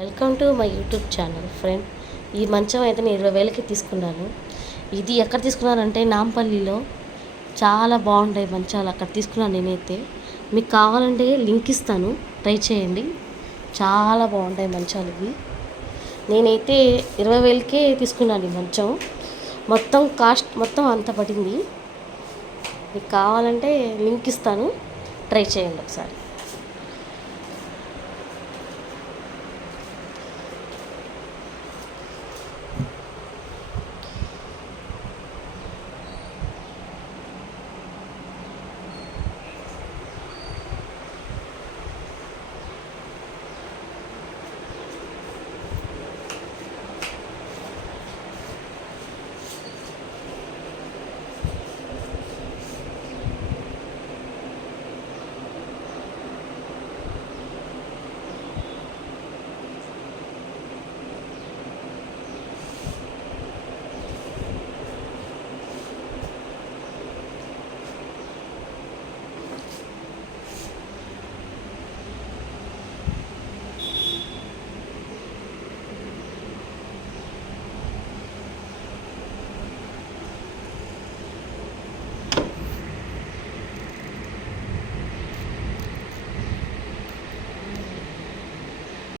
Welcome to my YouTube channel friend. ఈ మంచం అయితే నేను 20,000కి తీసుకున్నాను. ఇది ఎక్కడ తీసుకున్నానంటే నాంపల్లిలో చాలా బాగుంటాయి మంచాలు, అక్కడ తీసుకున్నాను నేనైతే. మీకు కావాలంటే లింక్ ఇస్తాను, ట్రై చేయండి. చాలా బాగుంటాయి మంచాలు ఇవి. నేనైతే 20,000కే తీసుకున్నాను ఈ మంచం. మొత్తం కాస్ట్ మొత్తం అంత పడింది. మీకు కావాలంటే లింక్ ఇస్తాను, ట్రై చేయండి ఒకసారి.